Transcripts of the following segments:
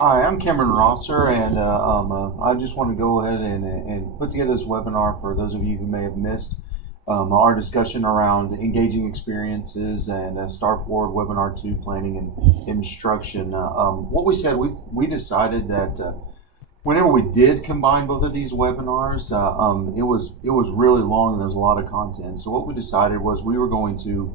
Hi, I'm Cameron Rosser, and I just want to go ahead and put together this webinar for those of you who may have missed our discussion around engaging experiences and Staar4ward Webinar 2 planning and instruction. What we said, we decided that whenever we did combine both of these webinars, it was really long and there's a lot of content. So what we decided was we were going to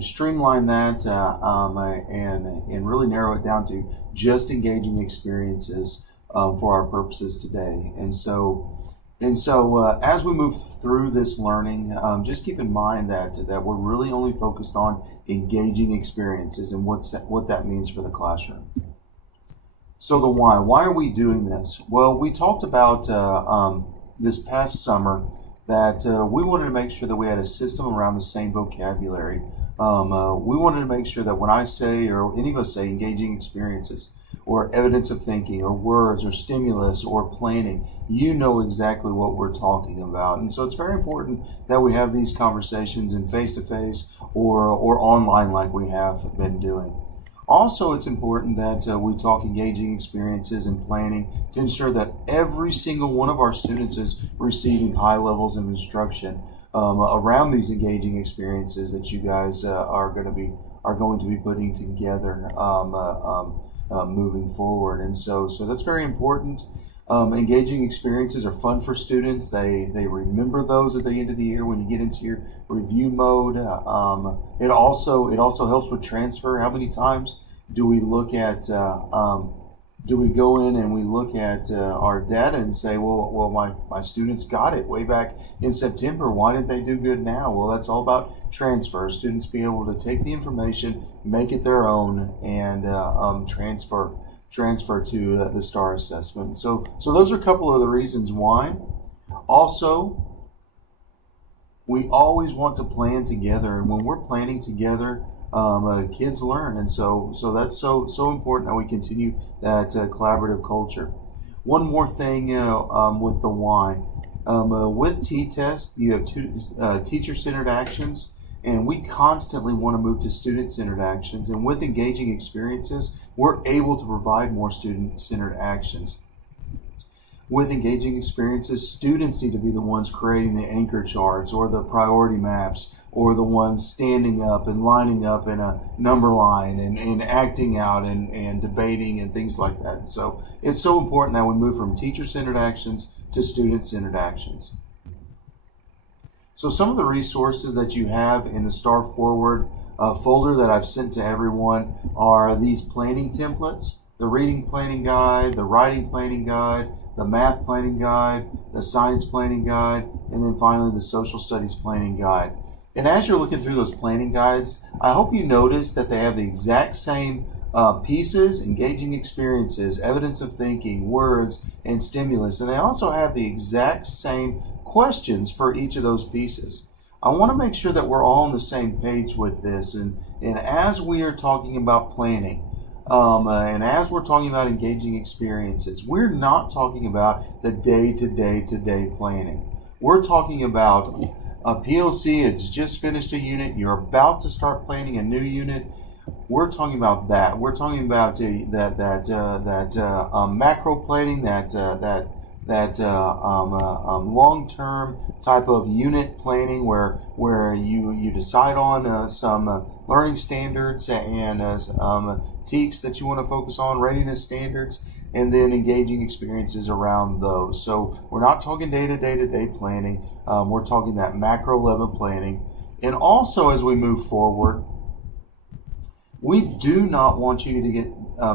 streamline that and really narrow it down to just engaging experiences for our purposes today. And so as we move through this learning, just keep in mind that we're really only focused on engaging experiences and what that means for the classroom. So the why. Why are we doing this? Well, we talked about this past summer that we wanted to make sure that we had a system around the same vocabulary. We wanted to make sure that when I say, or any of us say, engaging experiences, or evidence of thinking, or words, or stimulus, or planning, you know exactly what we're talking about. And so it's very important that we have these conversations in face-to-face or online like we have been doing. Also, it's important that we talk engaging experiences and planning to ensure that every single one of our students is receiving high levels of instruction around these engaging experiences that you guys are going to be putting together moving forward. And so that's very important. Engaging experiences are fun for students. They remember those at the end of the year when you get into your review mode. It also helps with transfer. How many times do we look at do we go in and we look at our data and say, well, my students got it way back in September. Why didn't they do good now? Well, that's all about transfer. Students be able to take the information, make it their own, and transfer to the STAR assessment. So those are a couple of the reasons why. Also, we always want to plan together, and when we're planning together, kids learn, and so that's so important that we continue that collaborative culture. One more thing with the why. With T-Test, you have two teacher-centered actions, and we constantly want to move to student-centered actions. And with engaging experiences, we're able to provide more student-centered actions. With engaging experiences, students need to be the ones creating the anchor charts or the priority maps, or the ones standing up and lining up in a number line and acting out and debating and things like that. So it's so important that we move from teacher-centered actions to student-centered actions. So some of the resources that you have in the Staar4ward folder that I've sent to everyone are these planning templates: the reading planning guide, the writing planning guide, the math planning guide, the science planning guide, and then finally the social studies planning guide. And as you're looking through those planning guides, I hope you notice that they have the exact same pieces: engaging experiences, evidence of thinking, words, and stimulus. And they also have the exact same questions for each of those pieces. I want to make sure that we're all on the same page with this. And as we are talking about planning, and as we're talking about engaging experiences, we're not talking about the day-to-day planning. We're talking about a PLC has just finished a unit. You're about to start planning a new unit. We're talking about that. We're talking about macro planning, that long-term type of unit planning where you decide on some learning standards and TEKS that you want to focus on, readiness standards, and then engaging experiences around those. So we're not talking day-to-day planning. We're talking that macro level planning. And also, as we move forward, we do not want you to get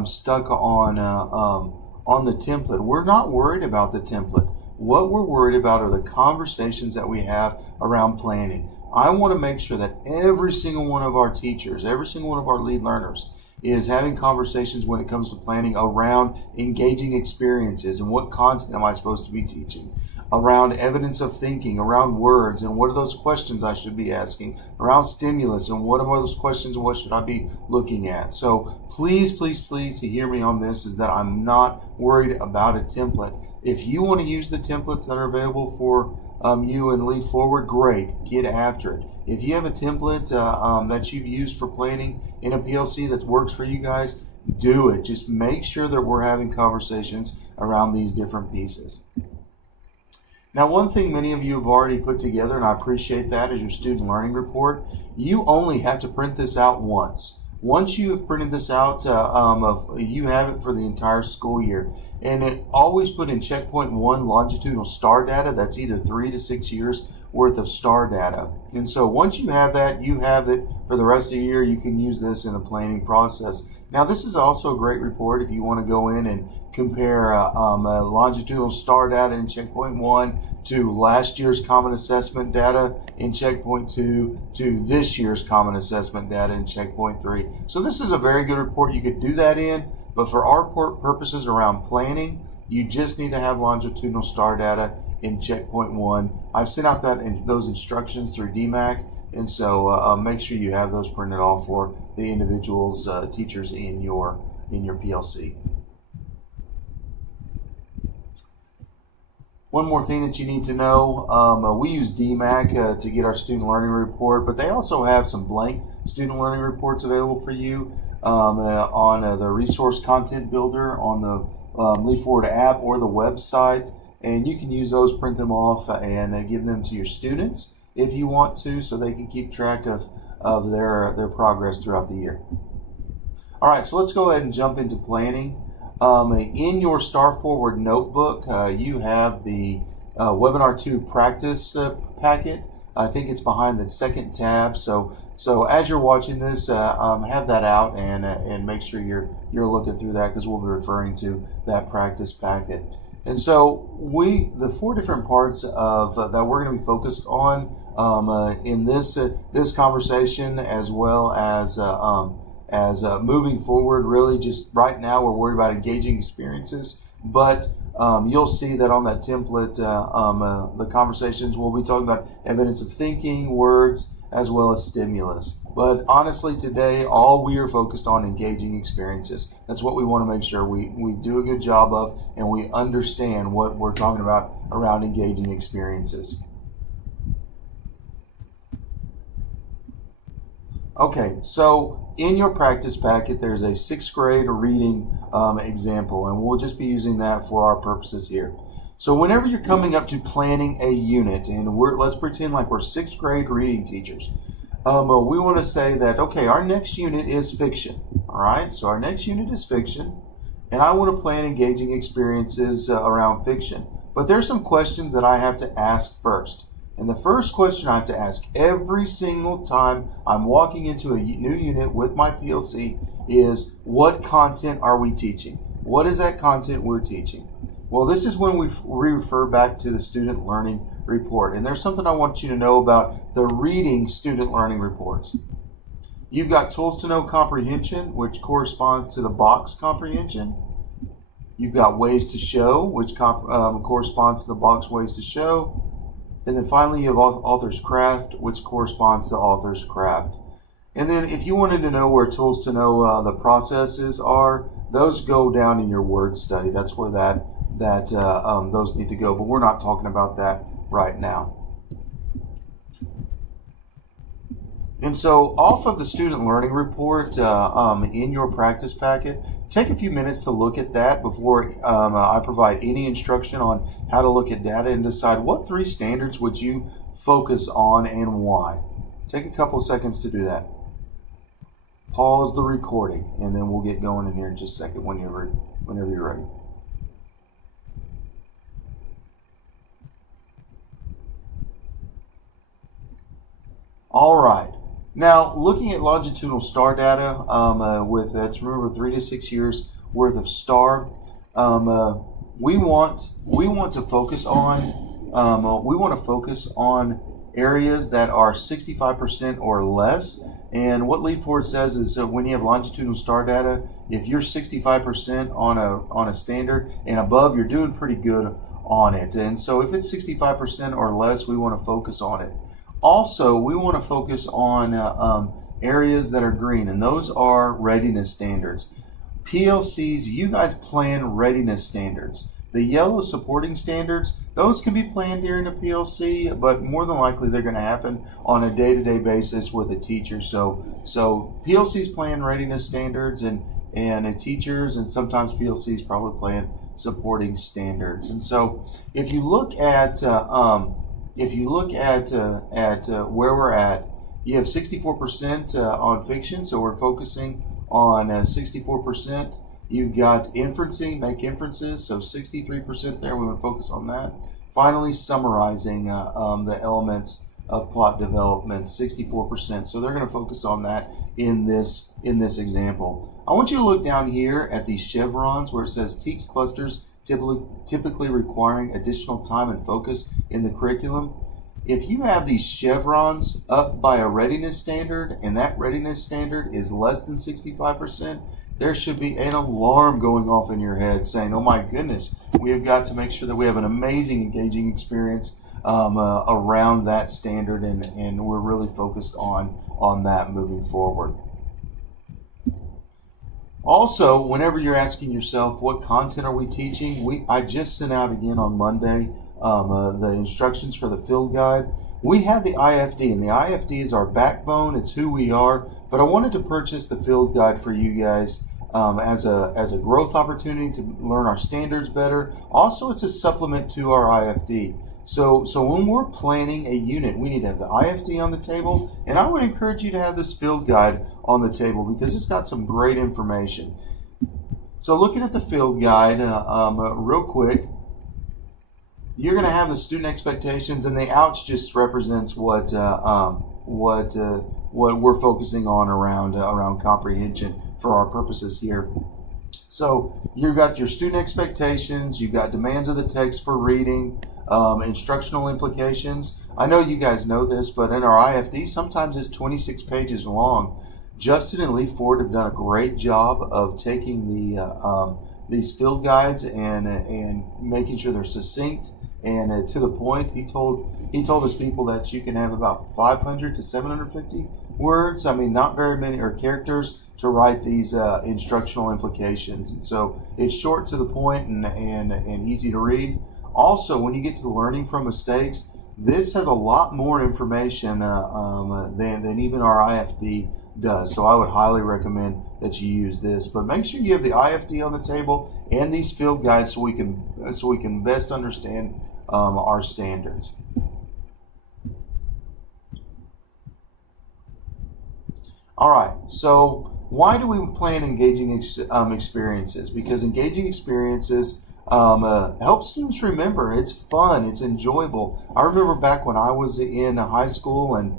stuck on the template. We're not worried about the template. What we're worried about are the conversations that we have around planning. I want to make sure that every single one of our teachers, every single one of our lead learners is having conversations when it comes to planning around engaging experiences and what content am I supposed to be teaching, around evidence of thinking, around words and what are those questions I should be asking, around stimulus and what are those questions and what should I be looking at. So please to hear me on this is that I'm not worried about a template. If you want to use the templates that are available for you and lead forward, great, get after it. If you have a template that you've used for planning in a PLC that works for you guys, do it. Just make sure that we're having conversations around these different pieces. Now, one thing many of you have already put together, and I appreciate that, is your student learning report. You only have to print this out once. Once you have printed this out, you have it for the entire school year. And it always put in checkpoint 1 longitudinal STAR data. That's either 3 to 6 years worth of STAR data. And so once you have that, you have it for the rest of the year. You can use this in the planning process. Now, this is also a great report if you want to go in and compare longitudinal STAR data in checkpoint 1 to last year's common assessment data in checkpoint 2 to this year's common assessment data in checkpoint 3. So this is a very good report. You could do that in, but for our purposes around planning, you just need to have longitudinal STAR data in checkpoint 1. I've sent out those instructions through DMAC, and so make sure you have those printed off for the individuals, teachers in your PLC. One more thing that you need to know, we use DMAC to get our student learning report, but they also have some blank student learning reports available for you on the resource content builder on the Staar4ward app or the website, and you can use those, print them off, and give them to your students if you want to, so they can keep track of their progress throughout the year. All right, so let's go ahead and jump into planning. In your Staar4ward notebook, you have the Webinar 2 practice packet. I think it's behind the second tab. So as you're watching this, have that out and make sure you're looking through that, because we'll be referring to that practice packet. And so the 4 different parts of that we're going to be focused on in this conversation, as well as moving forward. Really, just right now we're worried about engaging experiences, but you'll see that on that template, the conversations we'll be talking about evidence of thinking, words, as well as stimulus. But honestly, today all we are focused on engaging experiences. That's what we want to make sure we do a good job of, and we understand what we're talking about around engaging experiences. Okay, so in your practice packet, there's a 6th grade reading example, and we'll just be using that for our purposes here. So whenever you're coming up to planning a unit, and let's pretend like we're 6th grade reading teachers, we want to say that, okay, our next unit is fiction. All right, so our next unit is fiction, and I want to plan engaging experiences around fiction. But there's some questions that I have to ask first. And the first question I have to ask every single time I'm walking into a new unit with my PLC is, what content are we teaching? What is that content we're teaching? Well, this is when we refer back to the student learning report. And there's something I want you to know about the reading student learning reports. You've got tools to know comprehension, which corresponds to the box comprehension. You've got ways to show, which corresponds to the box ways to show. And then finally, you have author's craft, which corresponds to author's craft. And then if you wanted to know where tools to know the processes are, those go down in your word study. That's where those need to go. But we're not talking about that right now. And so off of the student learning report in your practice packet, take a few minutes to look at that before I provide any instruction on how to look at data, and decide what 3 standards would you focus on and why. Take a couple of seconds to do that. Pause the recording, and then we'll get going in here in just a second whenever you're ready. All right. Now, looking at longitudinal STAR data, it's remember 3 to 6 years worth of STAR. We want to focus on areas that are 65% or less. And what Staar4ward says is that when you have longitudinal STAR data, if you're 65% on a standard and above, you're doing pretty good on it. And so if it's 65% or less, we want to focus on it. Also, we want to focus on areas that are green, and those are readiness standards. PLCs, you guys plan readiness standards. The yellow supporting standards, those can be planned during a PLC, but more than likely they're going to happen on a day-to-day basis with a teacher. So PLCs plan readiness standards, and and teachers and sometimes PLCs probably playing supporting standards. And so if you look at where we're at, you have 64% on fiction, so we're focusing on 64%. You've got inferencing, make inferences, so 63% there. We want to focus on that. Finally, summarizing the elements of plot development, 64%. So they're going to focus on that in this example. I want you to look down here at these chevrons where it says teach clusters typically requiring additional time and focus in the curriculum. If you have these chevrons up by a readiness standard and that readiness standard is less than 65%, there should be an alarm going off in your head saying, oh my goodness, we have got to make sure that we have an amazing, engaging experience around that standard, and we're really focused on that moving forward. Also, whenever you're asking yourself, what content are we teaching? I just sent out again on Monday the instructions for the field guide. We have the IFD, and the IFD is our backbone. It's who we are. But I wanted to purchase the field guide for you guys as a growth opportunity to learn our standards better. Also, it's a supplement to our IFD. So when we're planning a unit, we need to have the IFD on the table, and I would encourage you to have this field guide on the table because it's got some great information. So looking at the field guide real quick, you're going to have the student expectations, and the ouch just represents what we're focusing on around comprehension for our purposes here. So you've got your student expectations, you've got demands of the text for reading, instructional implications. I know you guys know this, but in our IFD, sometimes it's 26 pages long. Justin and Lee Ford have done a great job of taking these field guides and making sure they're succinct and to the point. He told his people that you can have about 500 to 750 words. I mean, not very many or characters to write these instructional implications. And so it's short to the point and easy to read. Also, when you get to learning from mistakes, this has a lot more information than even our IFD does. So I would highly recommend that you use this. But make sure you have the IFD on the table and these field guides so we can best understand our standards. All right. So why do we plan engaging experiences? Because engaging experiences help students remember. It's fun. It's enjoyable. I remember back when I was in high school and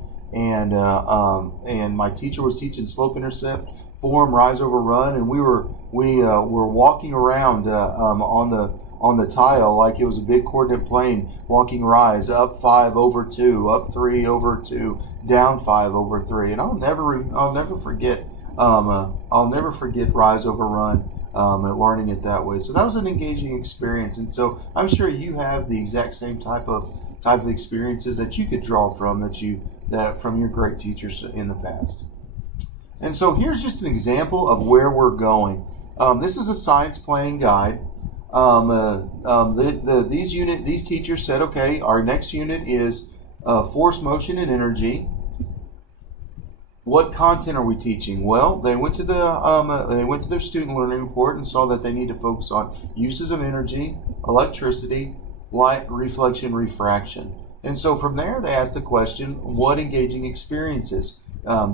my teacher was teaching slope intercept, form, rise over run, and we were walking around on the tile like it was a big coordinate plane, walking rise up 5 over 2, up 3 over 2, down 5 over 3, and I'll never forget rise over run. Learning it that way. So that was an engaging experience, and so I'm sure you have the exact same type of experiences that you could draw from from your great teachers in the past. And so here's just an example of where we're going. This is a science planning guide. These teachers said, okay, our next unit is force, motion, and energy. What content are we teaching? Well, they went to their student learning report and saw that they need to focus on uses of energy, electricity, light, reflection, refraction. And so from there, they asked the question, what engaging experiences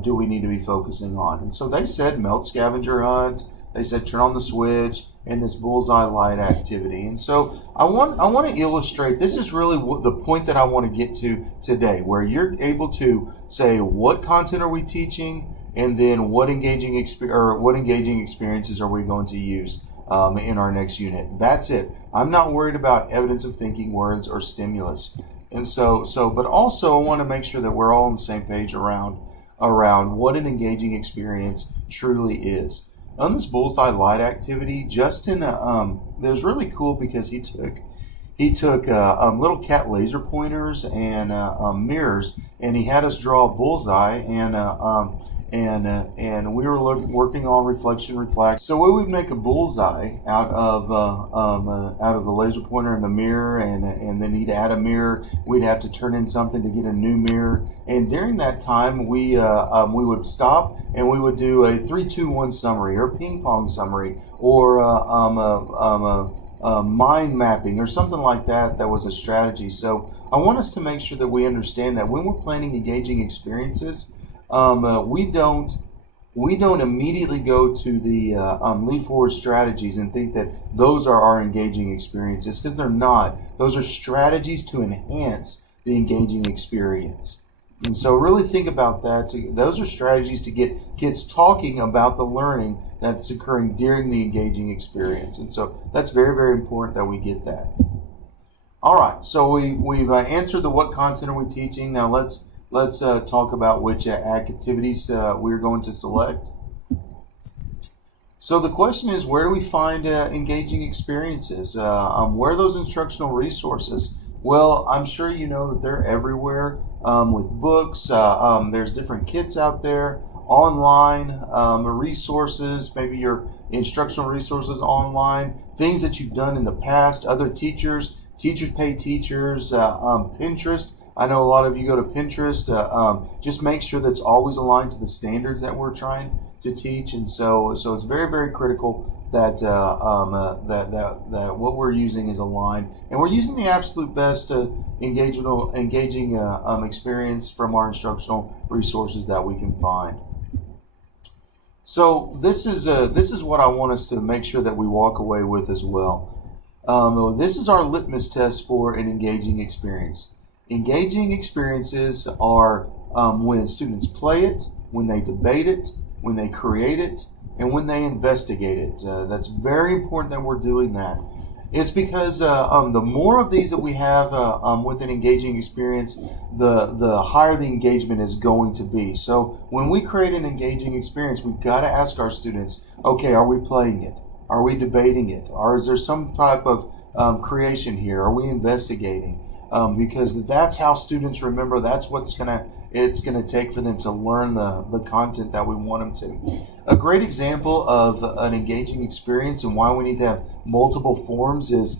do we need to be focusing on? And so they said melt scavenger hunt, they said turn on the switch, and this bullseye light activity. And so I want to illustrate, this is really the point that I want to get to today, where you're able to say what content are we teaching, and then what engaging experiences are we going to use in our next unit. That's it. I'm not worried about evidence of thinking, words, or stimulus. And but also I want to make sure that we're all on the same page around what an engaging experience truly is. On this bullseye light activity, Justin, it was really cool because he took little cat laser pointers and mirrors, and he had us draw a bullseye, and and we were working on reflection reflect. So we would make a bullseye out of the laser pointer and the mirror, and then he'd add a mirror. We'd have to turn in something to get a new mirror. And during that time, we would stop and we would do a 3-2-1 summary or ping pong summary or mind mapping or something like that. That was a strategy. So I want us to make sure that we understand that when we're planning engaging experiences, we don't immediately go to the lead forward strategies and think that those are our engaging experiences, because they're not. Those are strategies to enhance the engaging experience. And so really think about that. Those are strategies to get kids talking about the learning that's occurring during the engaging experience. And so that's very, very important that we get that. All right, so we've answered the what content are we teaching. Now let's talk about which activities we're going to select. So the question is, where do we find engaging experiences? Where are those instructional resources? Well, I'm sure you know that they're everywhere with books. There's different kits out there, online resources, maybe your instructional resources online, things that you've done in the past, other teachers pay teachers, Pinterest. I know a lot of you go to Pinterest. Just make sure that's always aligned to the standards that we're trying to teach, and so it's very, very critical that that what we're using is aligned, and we're using the absolute best engaging experience from our instructional resources that we can find. So this is what I want us to make sure that we walk away with as well. This is our litmus test for an engaging experience. Engaging experiences are when students play it, when they debate it, when they create it, and when they investigate it. That's very important that we're doing that. It's because the more of these that we have with an engaging experience, the higher the engagement is going to be. So when we create an engaging experience, we've got to ask our students, okay, are we playing it? Are we debating it? Or is there some type of creation here? Are we investigating? Because that's how students remember. That's what's it's gonna take for them to learn the content that we want them to. A great example of an engaging experience and why we need to have multiple forms is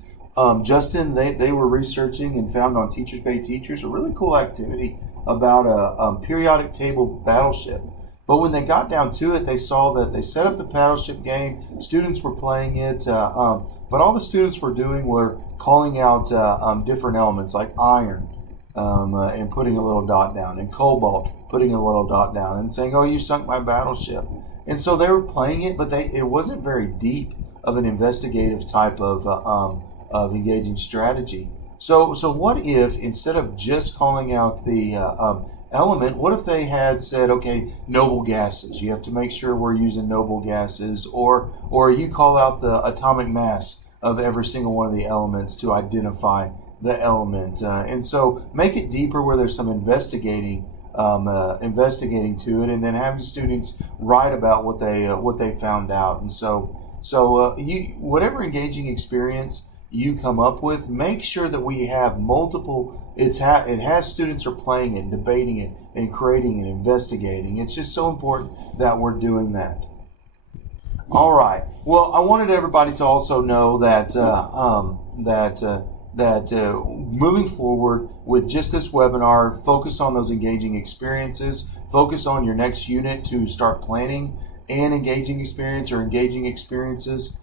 Justin. They were researching and found on Teachers Pay Teachers a really cool activity about a periodic table battleship. But when they got down to it, they saw that they set up the battleship game. Students were playing it, but all the students were doing were calling out different elements like iron and putting a little dot down, and cobalt, putting a little dot down, and saying, "Oh, you sunk my battleship." And so they were playing it, but it wasn't very deep of an investigative type of engaging strategy. So what if instead of just calling out the element, what if they had said, okay, noble gases, you have to make sure we're using noble gases, or you call out the atomic mass of every single one of the elements to identify the element, and so make it deeper where there's some investigating to it, and then having students write about what they found out. And so whatever engaging experience you come up with, make sure that we have multiple. It has students are playing it, debating it, and creating and investigating. It's just so important that we're doing that. All right. Well, I wanted everybody to also know that moving forward with just this webinar, focus on those engaging experiences. Focus on your next unit to start planning an engaging experience or engaging experiences.